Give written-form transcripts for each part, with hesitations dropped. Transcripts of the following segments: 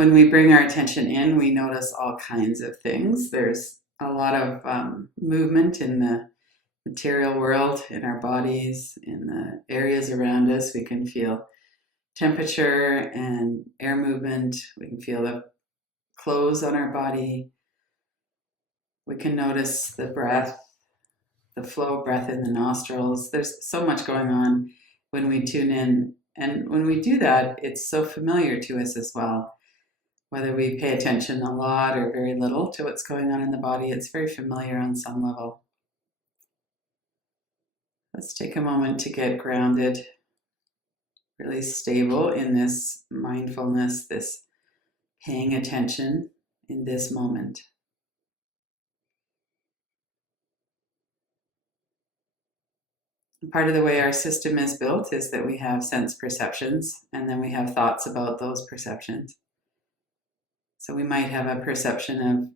When we bring our attention in, we notice all kinds of things. There's a lot of movement in the material world, in our bodies, in the areas around us. We can feel temperature and air movement. We can feel the clothes on our body. We can notice the breath, the flow of breath in the nostrils. There's so much going on when we tune in. And when we do that, it's so familiar to us as well. Whether we pay attention a lot or very little to what's going on in the body, it's very familiar on some level. Let's take a moment to get grounded, really stable in this mindfulness, this paying attention in this moment. Part of the way our system is built is that we have sense perceptions and then we have thoughts about those perceptions. So we might have a perception of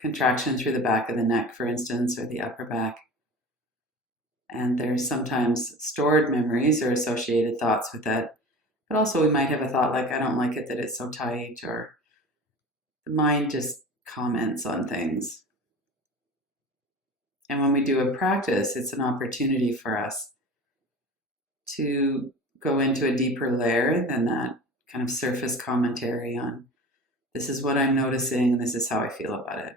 contraction through the back of the neck, for instance, or the upper back. And there's sometimes stored memories or associated thoughts with that. But also we might have a thought like, I don't like it that it's so tight, or the mind just comments on things. And when we do a practice, it's an opportunity for us to go into a deeper layer than that kind of surface commentary on, this is what I'm noticing, this is how I feel about it.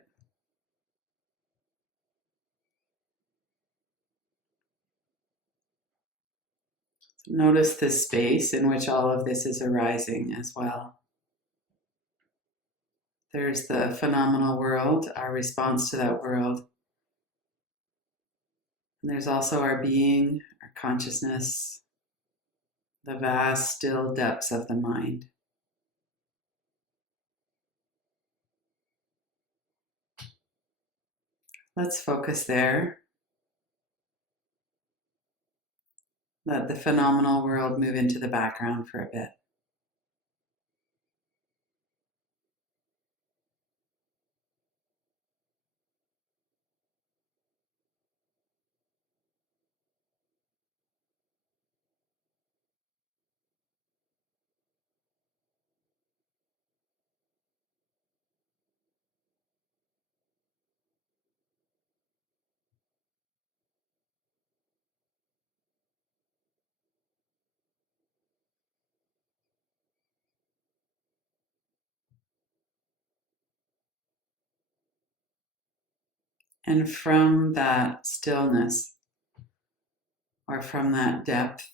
So notice the space in which all of this is arising as well. There's the phenomenal world, our response to that world. And there's also our being, our consciousness, the vast, still depths of the mind. Let's focus there. Let the phenomenal world move into the background for a bit. And from that stillness, or from that depth,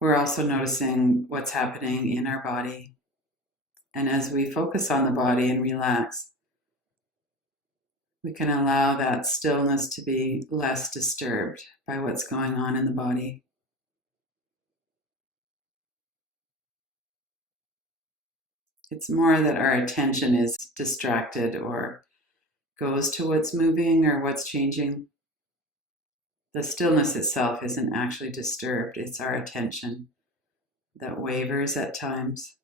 we're also noticing what's happening in our body. And as we focus on the body and relax, we can allow that stillness to be less disturbed by what's going on in the body. It's more that our attention is distracted or goes to what's moving or what's changing. The stillness itself isn't actually disturbed, it's our attention that wavers at times.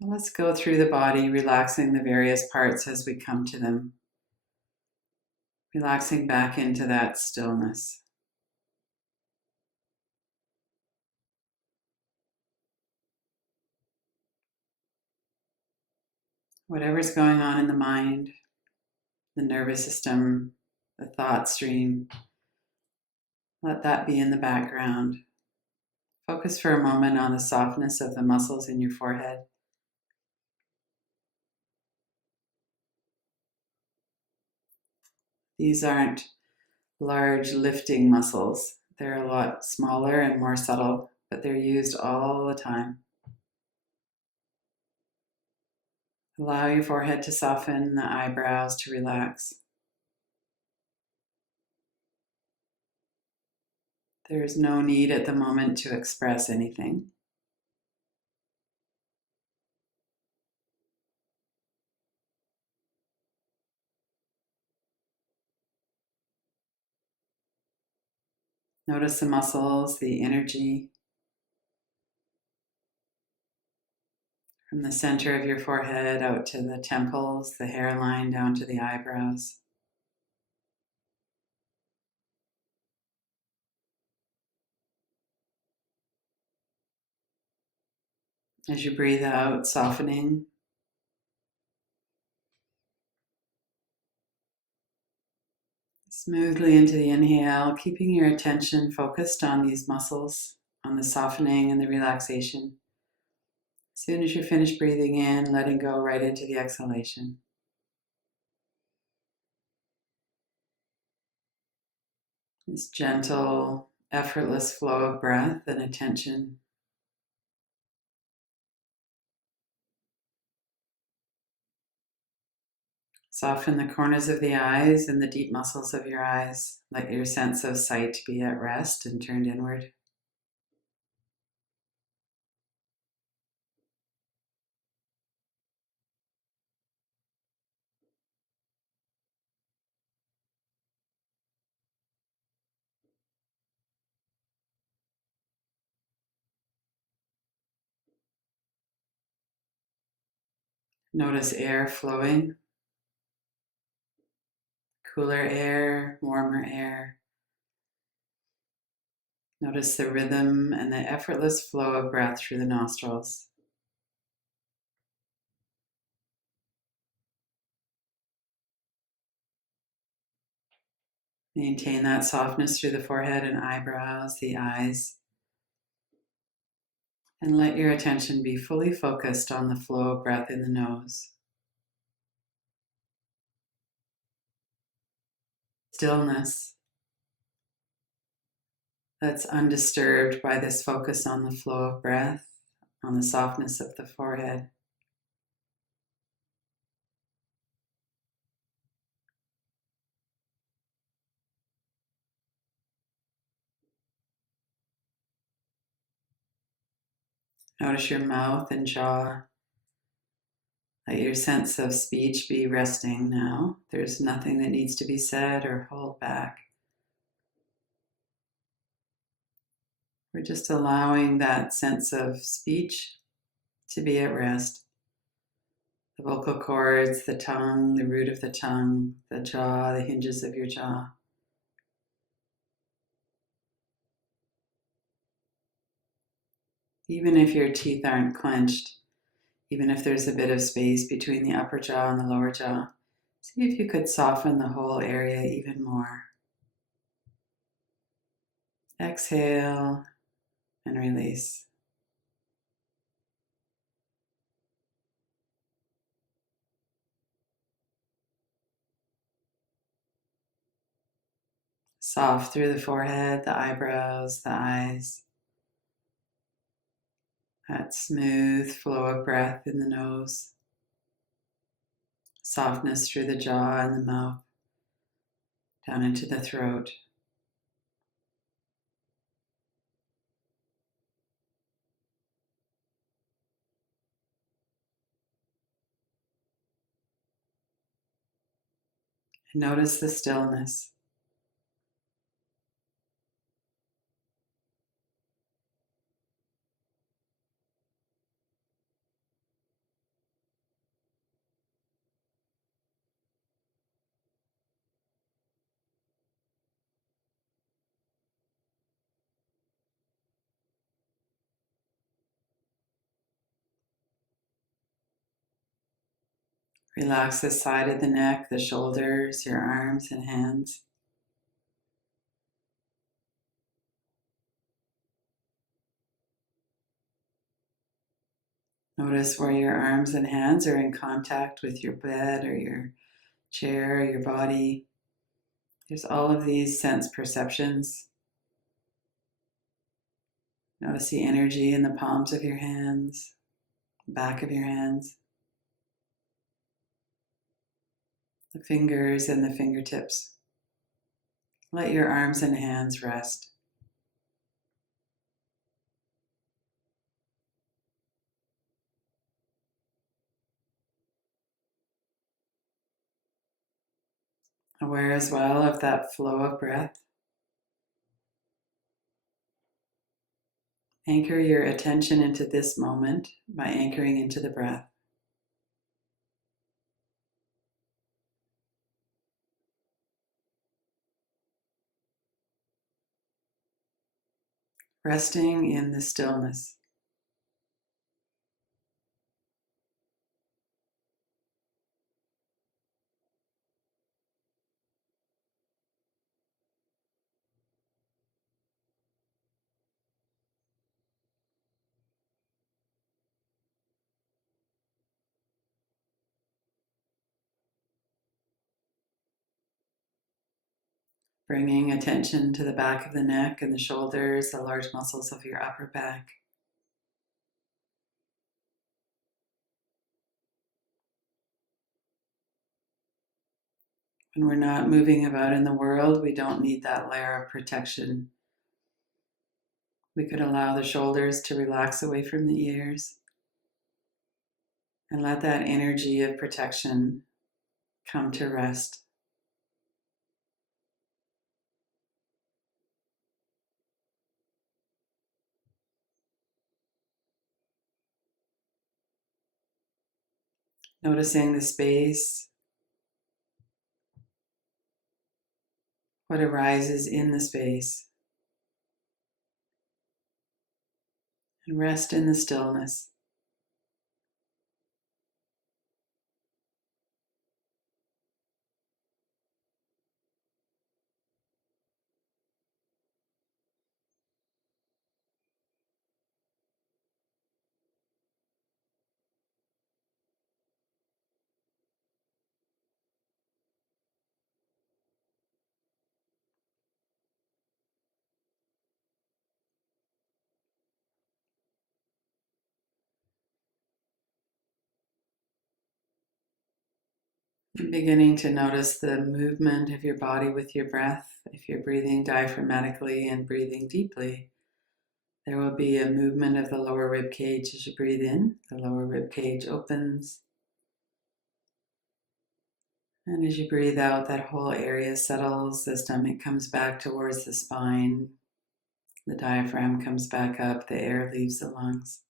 Let's go through the body, relaxing the various parts as we come to them. Relaxing back into that stillness. Whatever's going on in the mind, the nervous system, the thought stream, let that be in the background. Focus for a moment on the softness of the muscles in your forehead. These aren't large lifting muscles. They're a lot smaller and more subtle, but they're used all the time. Allow your forehead to soften, the eyebrows to relax. There is no need at the moment to express anything. Notice the muscles, the energy from the center of your forehead out to the temples, the hairline down to the eyebrows. As you breathe out, softening smoothly into the inhale, keeping your attention focused on these muscles, on the softening and the relaxation. As soon as you finish breathing in, letting go right into the exhalation. This gentle, effortless flow of breath and attention. Soften the corners of the eyes and the deep muscles of your eyes. Let your sense of sight be at rest and turned inward. Notice air flowing, cooler air, warmer air. Notice the rhythm and the effortless flow of breath through the nostrils. Maintain that softness through the forehead and eyebrows, the eyes, and let your attention be fully focused on the flow of breath in the nose. Stillness that's undisturbed by this focus on the flow of breath, on the softness of the forehead. Notice your mouth and jaw. Let your sense of speech be resting now. There's nothing that needs to be said or held back. We're just allowing that sense of speech to be at rest. The vocal cords, the tongue, the root of the tongue, the jaw, the hinges of your jaw. Even if your teeth aren't clenched, even if there's a bit of space between the upper jaw and the lower jaw, see if you could soften the whole area even more. Exhale and release. Soft through the forehead, the eyebrows, the eyes. That smooth flow of breath in the nose. Softness through the jaw and the mouth, down into the throat. And notice the stillness. Relax the side of the neck, the shoulders, your arms and hands. Notice where your arms and hands are in contact with your bed or your chair, or your body. There's all of these sense perceptions. Notice the energy in the palms of your hands, the back of your hands, the fingers and the fingertips. Let your arms and hands rest. Aware as well of that flow of breath. Anchor your attention into this moment by anchoring into the breath. Resting in the stillness. Bringing attention to the back of the neck and the shoulders, the large muscles of your upper back. When we're not moving about in the world, we don't need that layer of protection. We could allow the shoulders to relax away from the ears and let that energy of protection come to rest. Noticing the space, what arises in the space, and rest in the stillness. And beginning to notice the movement of your body with your breath. If you're breathing diaphragmatically and breathing deeply, there will be a movement of the lower rib cage as you breathe in. The lower rib cage opens. And as you breathe out, that whole area settles. The stomach comes back towards the spine. The diaphragm comes back up. The air leaves the lungs.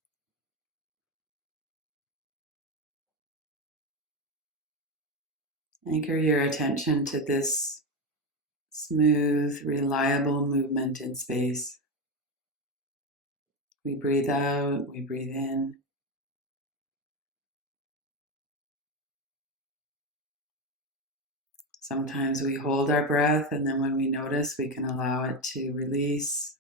Anchor your attention to this smooth, reliable movement in space. We breathe out, we breathe in. Sometimes we hold our breath, and then when we notice, we can allow it to release.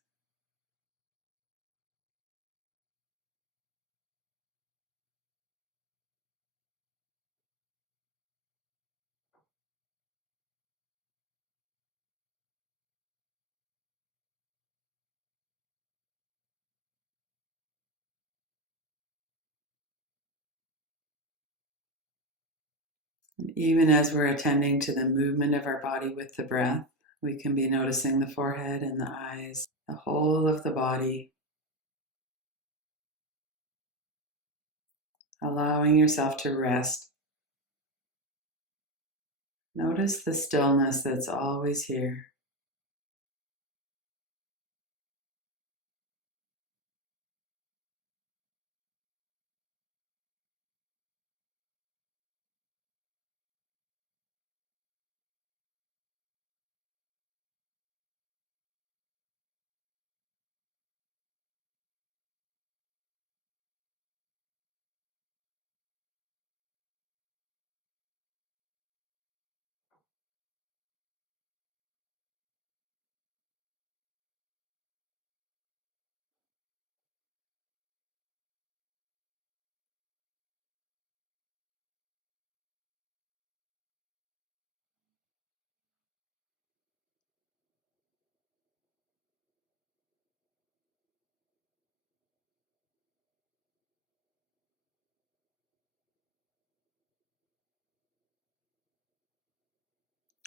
And even as we're attending to the movement of our body with the breath, we can be noticing the forehead and the eyes, the whole of the body, allowing yourself to rest. Notice the stillness that's always here.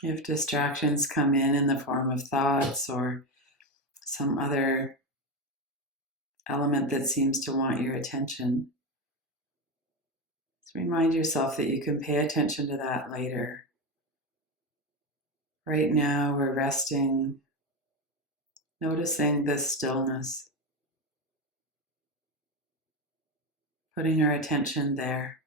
If distractions come in the form of thoughts or some other element that seems to want your attention, just remind yourself that you can pay attention to that later. Right now, we're resting, noticing this stillness, putting our attention there.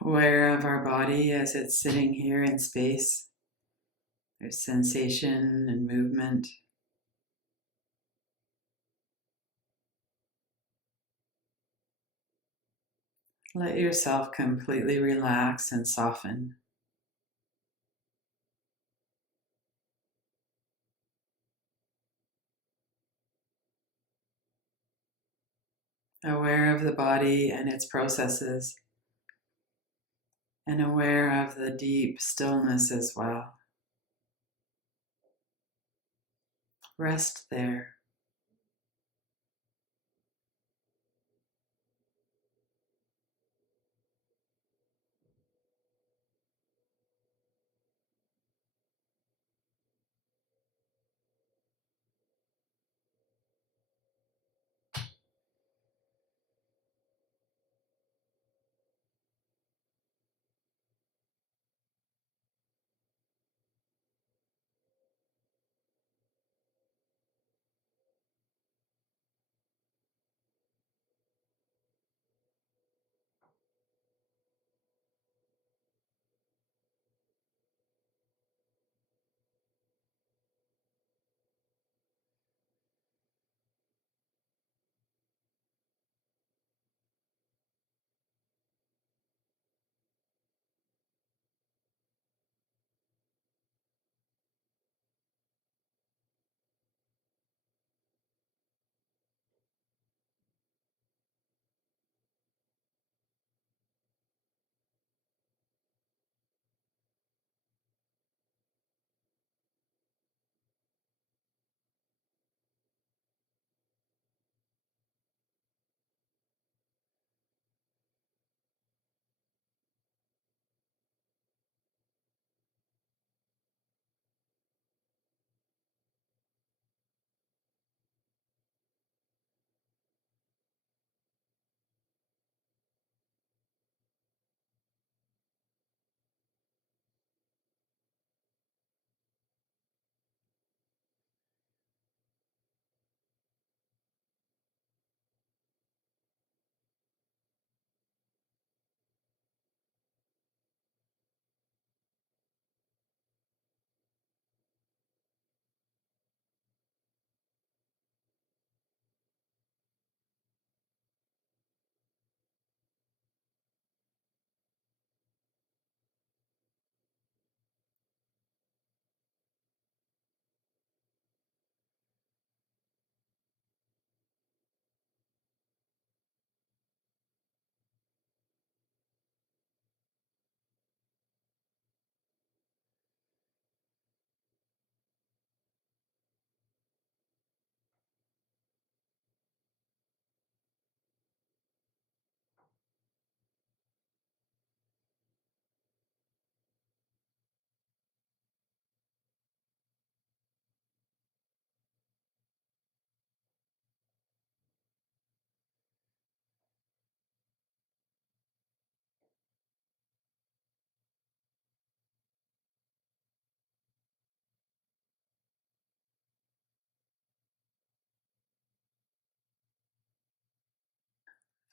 Aware of our body as it's sitting here in space. There's sensation and movement. Let yourself completely relax and soften. Aware of the body and its processes, and aware of the deep stillness as well. Rest there.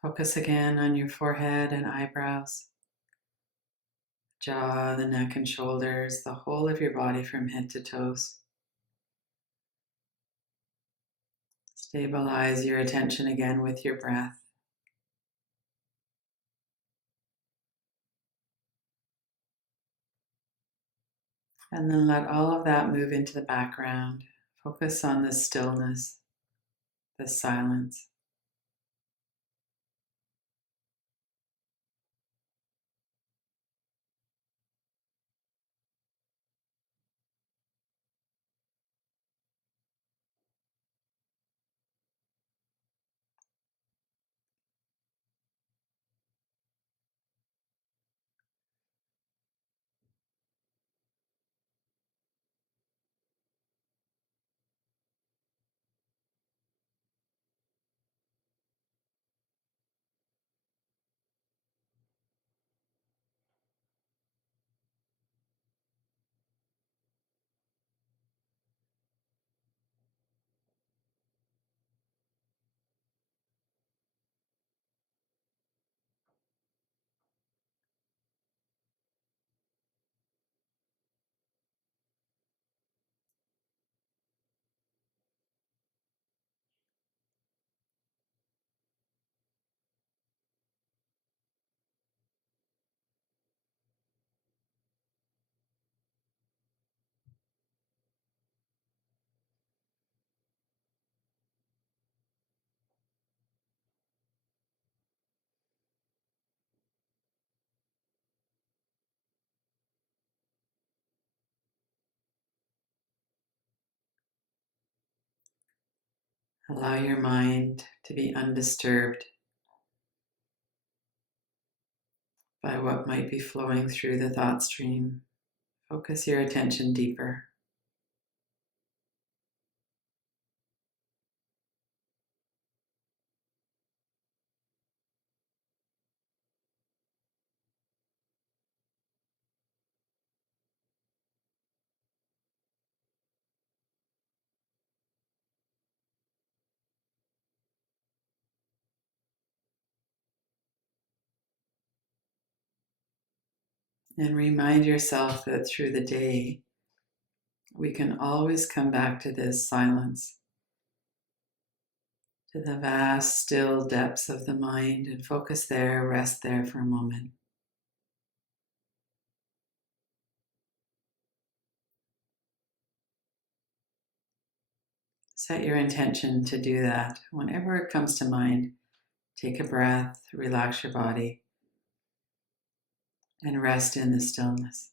Focus again on your forehead and eyebrows, jaw, the neck and shoulders, the whole of your body from head to toes. Stabilize your attention again with your breath. And then let all of that move into the background. Focus on the stillness, the silence. Allow your mind to be undisturbed by what might be flowing through the thought stream. Focus your attention deeper. And remind yourself that through the day, we can always come back to this silence, to the vast, still depths of the mind, and focus there, rest there for a moment. Set your intention to do that. Whenever it comes to mind, take a breath, relax your body, and rest in the stillness.